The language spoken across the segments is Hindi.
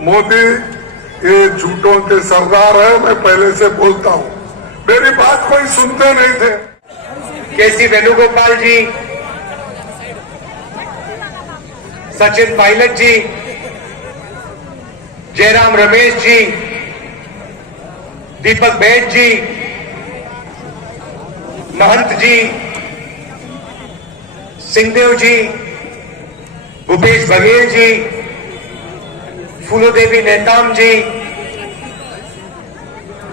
मोदी ये झूठों के सरदार है, मैं पहले से बोलता हूँ, मेरी बात कोई सुनते नहीं थे। केसी वेणुगोपाल जी, सचिन पायलट जी, जयराम रमेश जी, दीपक बैठ जी, महंत जी, सिंहदेव जी, भूपेश बघेल जी, फूलोदेवी नेताम जी,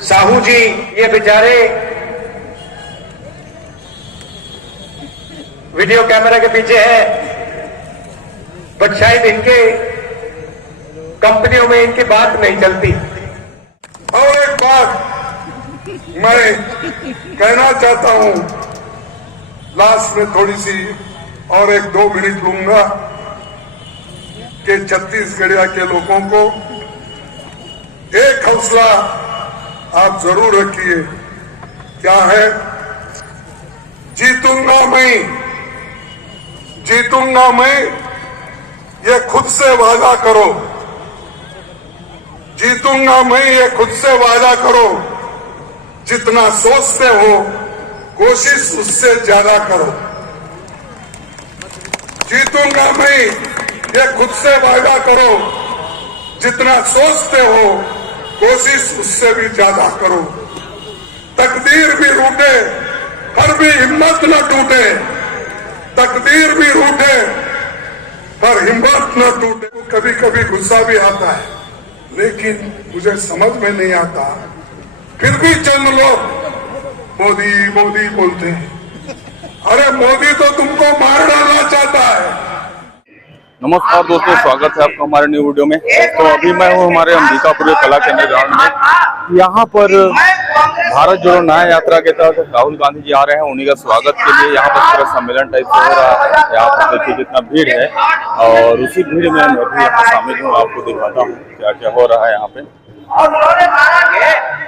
साहू जी, ये बेचारे वीडियो कैमरा के पीछे है, बट शायद इनके कंपनियों में इनकी बात नहीं चलती। और एक बात मैं कहना चाहता हूं, लास्ट में थोड़ी सी और 1-2 मिनट लूंगा कि छत्तीसगढ़िया के लोगों को एक हौसला आप जरूर रखिए। क्या है? जीतूंगा मैं, ये खुद से वादा करो। जीतूंगा मैं, ये खुद से वादा करो। जितना सोचते हो कोशिश उससे ज्यादा करो। जीतूंगा मैं, ये खुद से वादा करो। जितना सोचते हो कोशिश उससे भी ज्यादा करो। तकदीर भी रूठे पर भी हिम्मत न टूटे। तकदीर भी रूठे पर हिम्मत न टूटे। कभी कभी गुस्सा भी आता है, लेकिन मुझे समझ में नहीं आता, फिर भी चंद लोग मोदी मोदी बोलते हैं। अरे मोदी तो तुमको मार डालना चाहता है। नमस्कार दोस्तों, स्वागत है आपका हमारे न्यू वीडियो में। तो अभी मैं हूँ हमारे अंबिकापुर कला केंद्र ग्राउंड में। यहाँ पर भारत जोड़ो न्याय यात्रा के तहत राहुल गांधी जी आ रहे हैं। उन्हीं का स्वागत के लिए यहाँ पर पूरा सम्मेलन टाइप से हो रहा है। यहाँ पर देखिए कितना भीड़ है, और उसी भीड़ में मैं भी यहाँ शामिल हूँ। आपको दिखाता हूँ क्या क्या हो रहा है यहाँ पे।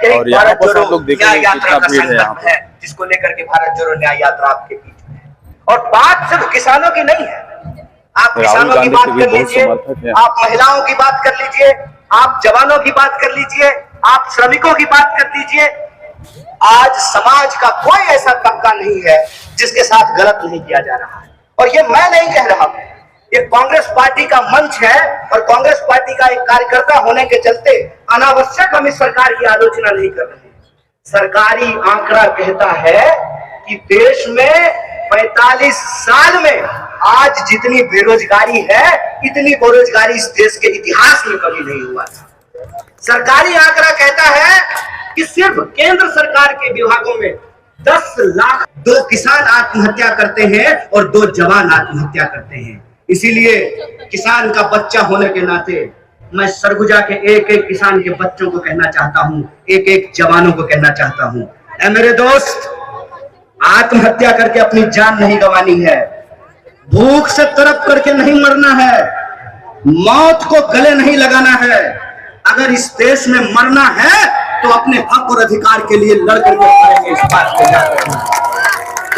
और यहाँ पर सब लोग देखिए कितना भीड़ है यहाँ पे, जिसको लेकर के भारत जोड़ो न्याय यात्रा आपके बीच। और बात सिर्फ किसानों की नहीं है, आप किसानों की बात कर लीजिए, आप महिलाओं की बात कर लीजिए, आप जवानों की बात कर लीजिए, आप श्रमिकों की बात कर लीजिए। आज समाज का कोई ऐसा तबका नहीं है जिसके साथ गलत नहीं किया जा रहा है। और ये मैं नहीं कह रहा हूं, ये कांग्रेस पार्टी का मंच है, और कांग्रेस पार्टी का एक कार्यकर्ता होने के चलते अनावश्यक हम इस सरकार की आलोचना नहीं कर रहे। सरकारी आंकड़ा कहता है कि देश में 45 साल में आज जितनी बेरोजगारी है, इतनी बेरोजगारी इस देश के इतिहास में कभी नहीं हुआ था। सरकारी आंकड़ा कहता है कि सिर्फ केंद्र सरकार के विभागों में 10 लाख 2 किसान आत्महत्या करते हैं और 2 जवान आत्महत्या करते हैं। इसीलिए किसान का बच्चा होने के नाते मैं सरगुजा के एक एक किसान के बच्चों को कहना चाहता हूं, एक एक जवानों को कहना चाहता हूं, ऐ मेरे दोस्त, आत्महत्या करके अपनी जान नहीं गंवानी है, भूख से तड़प करके नहीं मरना है, मौत को गले नहीं लगाना है। अगर इस देश में मरना है तो अपने हक और अधिकार के लिए लड़ करके मरेंगे। इस बात को याद रखना,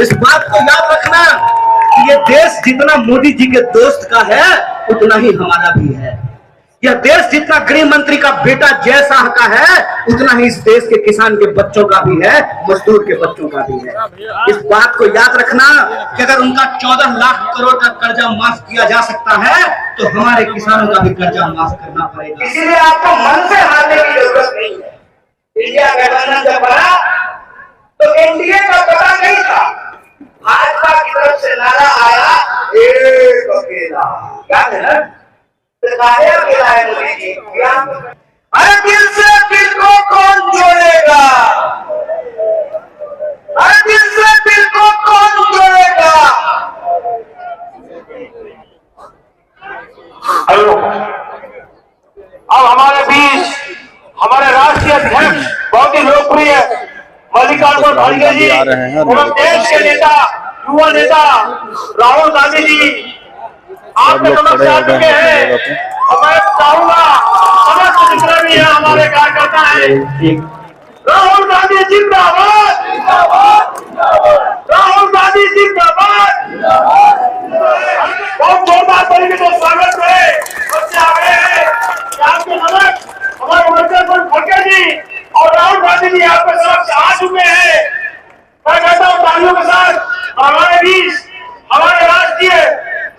इस बात को याद रखना कि ये देश जितना मोदी जी के दोस्त का है उतना ही हमारा भी है। यह देश जितना गृह मंत्री का बेटा जय शाह का है उतना ही इस देश के किसान के बच्चों का भी है, मजदूर के बच्चों का भी है। इस बात को याद रखना कि अगर उनका 14 लाख करोड़ का कर्जा माफ किया जा सकता है तो हमारे किसानों का भी कर्जा माफ करना पड़ेगा। इसीलिए आपको मन से हारने की जरूरत नहीं है। इंडिया गठबंधन जब बना तो एनडीए का पता नहीं था, भाजपा की तरफ से नारा आया, एक अकेला। याद है ना? अरे दिल से दिल को कौन जोड़ेगा, अरे दिल से दिल को कौन जोड़ेगा। अब हमारे बीच हमारे राष्ट्रीय अध्यक्ष, बहुत ही लोकप्रिय मल्लिकार्जुन खड़गे जी एवं देश के नेता, युवा नेता राहुल गांधी जी आपके समक्ष आ चुके हैं। और मैं चाहूंगा समस्त जितने भी है हमारे कार्यकर्ता है, राहुल गांधी जिंदाबाद, राहुल गांधी जिंदाबाद। बहुत जोरदार तरीके से स्वागत है। आपके गांधी जी आपके समक्ष आ चुके हैं। मैं कहता हूँ तालियों के साथ हमारे बीच हमारे राष्ट्रीय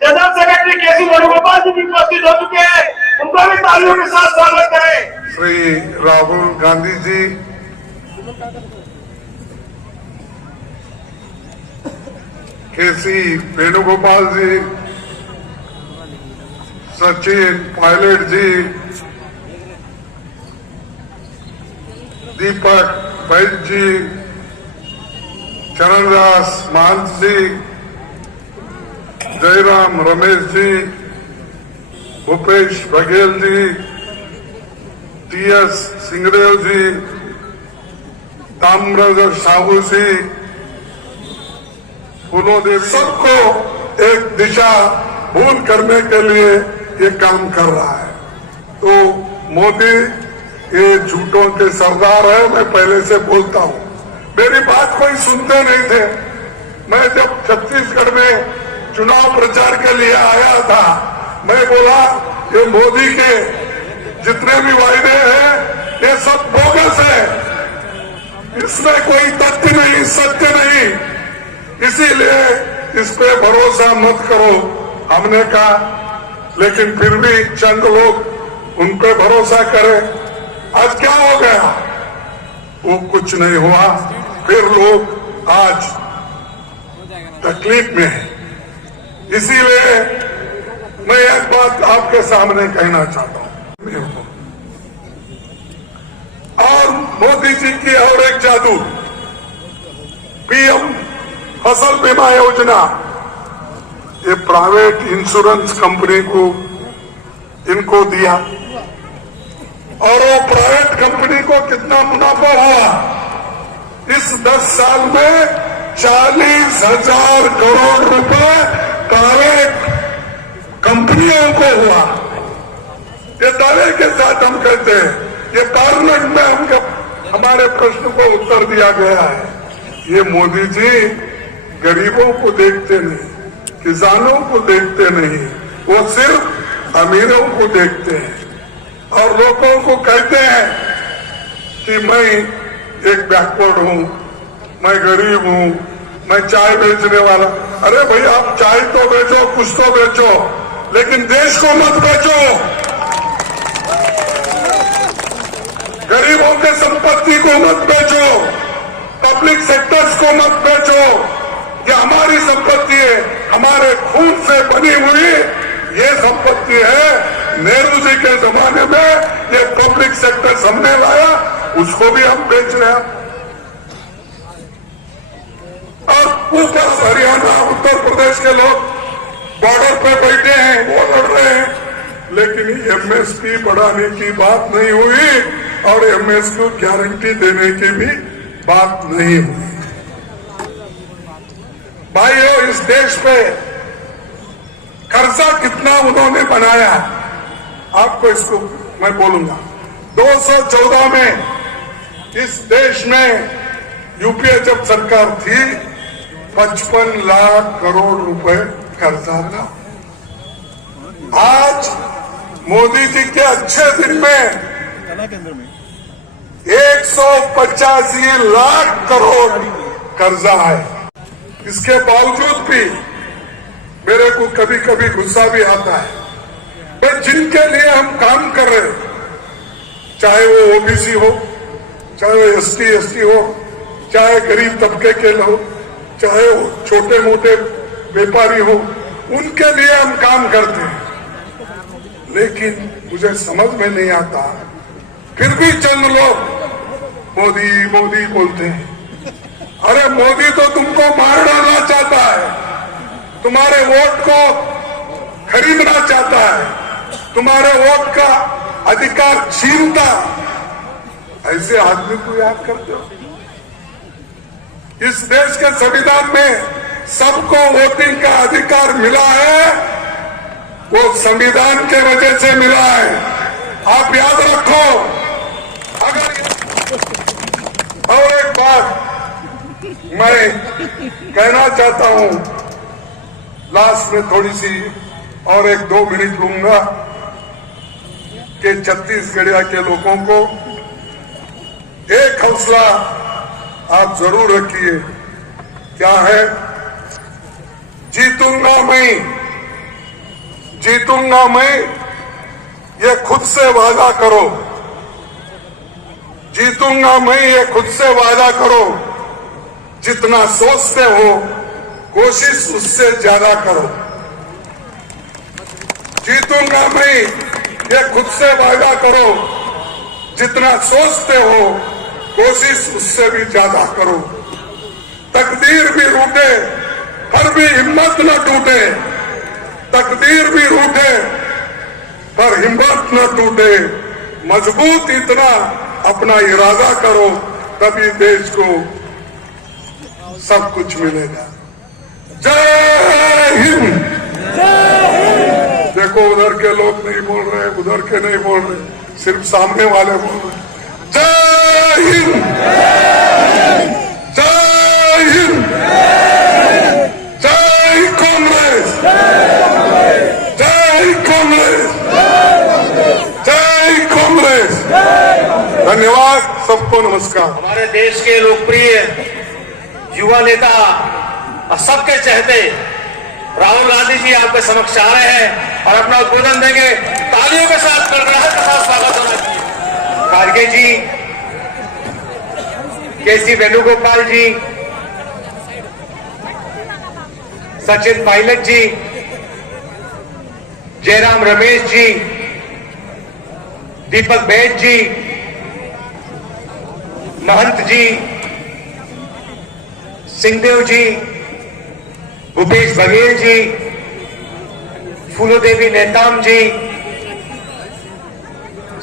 जनरल सेक्रेटरी केसी वेणुगोपाल जी भी उपस्थित हो चुके हैं, उनका भी तालियों के साथ स्वागत करें। श्री राहुल गांधी जी, केसी वेणुगोपाल जी, सचिन पायलट जी, दीपक बैद जी, चरणदास महंत जी, जयराम रमेश जी, भूपेश बघेल जी, टीएस सिंहदेव जी, ताम्रध्वज साहू जी, फूलो देवी, सबको एक दिशा भूल करने के लिए ये काम कर रहा है। तो मोदी ये झूठों के सरदार है, मैं पहले से बोलता हूं। मेरी बात कोई सुनते नहीं थे। मैं जब छत्तीसगढ़ में चुनाव प्रचार के लिए आया था, मैं बोला ये मोदी के जितने भी वायदे हैं ये सब बोगस है, इसमें कोई तथ्य नहीं, सत्य नहीं, इसीलिए इस पे भरोसा मत करो हमने कहा। लेकिन फिर भी चंद लोग उन पे भरोसा करें। आज क्या हो गया? वो कुछ नहीं हुआ, फिर लोग आज तकलीफ में है। इसीलिए मैं एक बात आपके सामने कहना चाहता हूं, और मोदी जी की और एक जादू, पीएम फसल बीमा योजना, ये प्राइवेट इंश्योरेंस कंपनी को इनको दिया, और वो प्राइवेट कंपनी को कितना मुनाफा हुआ? इस 10 साल में 40,000 करोड़ रुपए प्राइवेट कंपनियों को हुआ। ये दावे के साथ हम कहते हैं, ये पार्लियामेंट में हमारे प्रश्न को उत्तर दिया गया है। ये मोदी जी गरीबों को देखते नहीं, किसानों को देखते नहीं, वो सिर्फ अमीरों को देखते हैं और लोगों को कहते हैं कि मैं एक बैकवर्ड हूं, मैं गरीब हूं, मैं चाय बेचने वाला। अरे भाई, आप चाय तो बेचो, कुछ तो बेचो, लेकिन देश को मत बेचो। गरीबों के संपत्ति को मत बेचो, पब्लिक सेक्टर्स को मत बेचो। ये हमारी संपत्ति है, हमारे खून से बनी हुई ये संपत्ति है। नेहरू जी के जमाने में ये पब्लिक सेक्टर हमने लाया, उसको भी हम बेच रहे हैं। और ऊपर हरियाणा, उत्तर प्रदेश के लोग बॉर्डर पे बैठे हैं, वो लड़ रहे हैं, लेकिन एमएसपी बढ़ाने की बात नहीं हुई और एमएसपी गारंटी देने की भी बात नहीं हुई। भाइयों, इस देश पे कर्जा कितना उन्होंने बनाया, आपको इसको मैं बोलूंगा। 214 में इस देश में यूपीए जब सरकार थी, 55 लाख करोड़ रुपए कर्जा था। आज मोदी जी के अच्छे दिन में 185 लाख करोड़ कर्जा है। इसके बावजूद भी मेरे को कभी कभी गुस्सा भी आता है। भाई, जिनके लिए हम काम कर रहे हैं, चाहे वो ओबीसी हो, चाहे वो एसटी हो, चाहे गरीब तबके के लोग, चाहे वो छोटे मोटे व्यापारी हो, उनके लिए हम काम करते हैं। लेकिन मुझे समझ में नहीं आता, फिर भी चंद लोग मोदी मोदी बोलते हैं। अरे मोदी तो तुमको मार डालना चाहता है, तुम्हारे वोट को खरीदना चाहता है, तुम्हारे वोट का अधिकार छीनता। ऐसे आदमी को याद करते हो? इस देश के संविधान में सबको वोटिंग का अधिकार मिला है, वो संविधान के वजह से मिला है। आप याद रखो। अगर और एक बात मैं कहना चाहता हूं, लास्ट में थोड़ी सी और 1-2 मिनट लूंगा कि छत्तीसगढ़िया के लोगों को एक हौसला आप जरूर रखिए, क्या है? जीतूंगा मैं, ये खुद से वादा करो। जीतूंगा मैं, ये खुद से वादा करो। जितना सोचते हो कोशिश उससे ज्यादा करो। जीतूंगा मैं, ये खुद से वादा करो। जितना सोचते हो कोशिश उससे भी ज्यादा करो। तकदीर भी रूठे पर भी हिम्मत न टूटे। तकदीर भी रूठे पर हिम्मत न टूटे। मजबूत इतना अपना इरादा करो, तभी देश को सब कुछ मिलेगा। जय हिंद। देखो उधर के लोग नहीं बोल रहे, उधर के नहीं बोल रहे, सिर्फ सामने वाले बोल रहे। जय हिंद, जय हिंद, जय कांग्रेस, जय कांग्रेस, जय कांग्रेस। धन्यवाद, सबको नमस्कार। हमारे देश के लोकप्रिय युवा नेता और सबके चहेते राहुल गांधी जी आपके समक्ष आ रहे हैं और अपना उद्बोधन देंगे। तालियों के साथ गड़गड़ाहट के साथ स्वागत होना चाहिए। खारगे जी, केसी वेणुगोपाल जी, सचिन पायलट जी, जयराम रमेश जी, दीपक बैद जी, महंत जी, सिंहदेव जी, भूपेश बघेल जी, फूलोदेवी नेताम जी,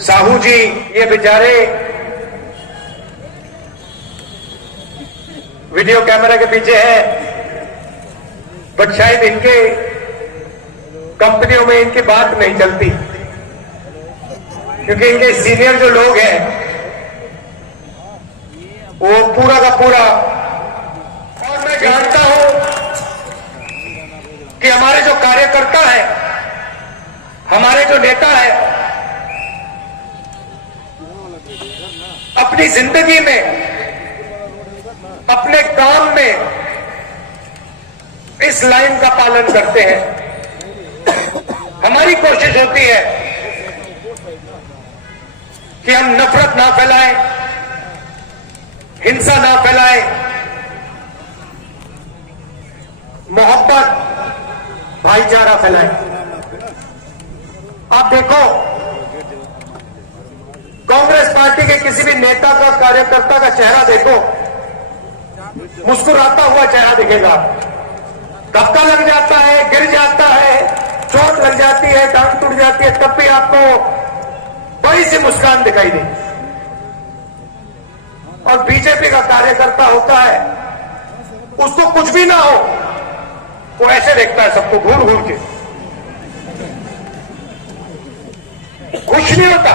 साहू जी, ये बेचारे वीडियो कैमरा के पीछे हैं, बट शायद इनके कंपनियों में इनकी बात नहीं चलती, क्योंकि इनके सीनियर जो लोग हैं वो पूरा का पूरा, और मैं जानता हूं कि हमारे जो कार्यकर्ता है, हमारे जो नेता है, अपनी जिंदगी में, अपने काम में इस लाइन का पालन करते हैं। हमारी कोशिश होती है कि हम नफरत ना फैलाएं, हिंसा ना फैलाएं, मोहब्बत, भाईचारा फैलाएं। आप देखो, कांग्रेस पार्टी के किसी भी नेता का, कार्यकर्ता का चेहरा देखो, मुस्कुराता हुआ चेहरा दिखेगा। धक्का लग जाता है, गिर जाता है, चोट लग जाती है, टांग टूट जाती है, तब भी आपको बड़ी सी मुस्कान दिखाई दे। और बीजेपी का कार्यकर्ता होता है, उसको कुछ भी ना हो, वो ऐसे देखता है सबको घूर घूर के, खुश नहीं होता,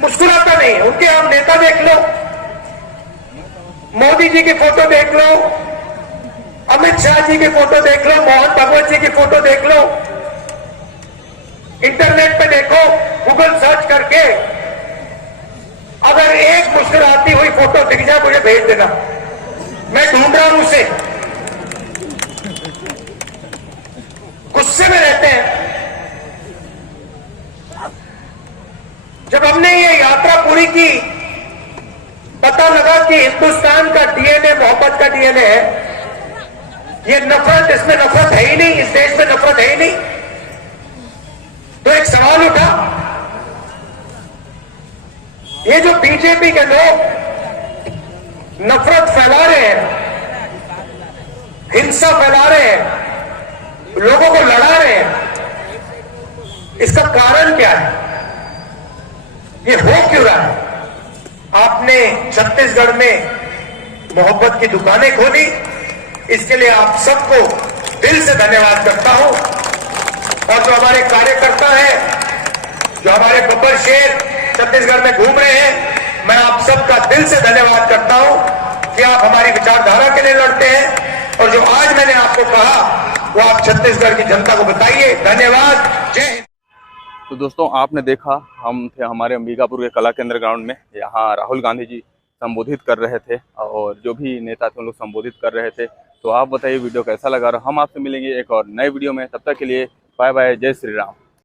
मुस्कुराता नहीं। उनके आप नेता देख लो, मोदी जी की फोटो देख लो, अमित शाह जी की फोटो देख लो, मोहन भगवत जी की फोटो देख लो, इंटरनेट पे देखो, गूगल सर्च करके, अगर एक मुस्कुराती हुई फोटो दिख जाए मुझे भेज देना, मैं ढूंढ रहा हूं उसे। गुस्से में रहते हैं। जब हमने ये यात्रा पूरी की, पता लगा कि हिंदुस्तान का डीएनए मोहब्बत का डीएनए है। ये नफरत, इसमें नफरत है ही नहीं, इस देश में नफरत है ही नहीं। तो एक सवाल उठा, ये जो बीजेपी के लोग नफरत फैला रहे हैं, हिंसा फैला रहे हैं, लोगों को लड़ा रहे हैं, इसका कारण क्या है? ये हो क्यों रहा है? आपने छत्तीसगढ़ में मोहब्बत की दुकानें खोली, इसके लिए आप सबको दिल से धन्यवाद करता हूं। और जो हमारे कार्यकर्ता हैं, जो हमारे गब्बर शेर छत्तीसगढ़ में घूम रहे हैं, मैं आप सबका दिल से धन्यवाद करता हूं कि आप हमारी विचारधारा के लिए लड़ते हैं। और जो आज मैंने आपको कहा वो आप छत्तीसगढ़ की जनता को बताइए। धन्यवाद। जय हिंद। तो दोस्तों आपने देखा, हम थे हमारे अंबिकापुर के कला केंद्र ग्राउंड में। यहाँ राहुल गांधी जी संबोधित कर रहे थे और जो भी नेता थे उन लोग संबोधित कर रहे थे। तो आप बताइए वीडियो कैसा लगा, और हम आपसे मिलेंगे एक और नए वीडियो में। तब तक के लिए बाय बाय, जय श्री राम।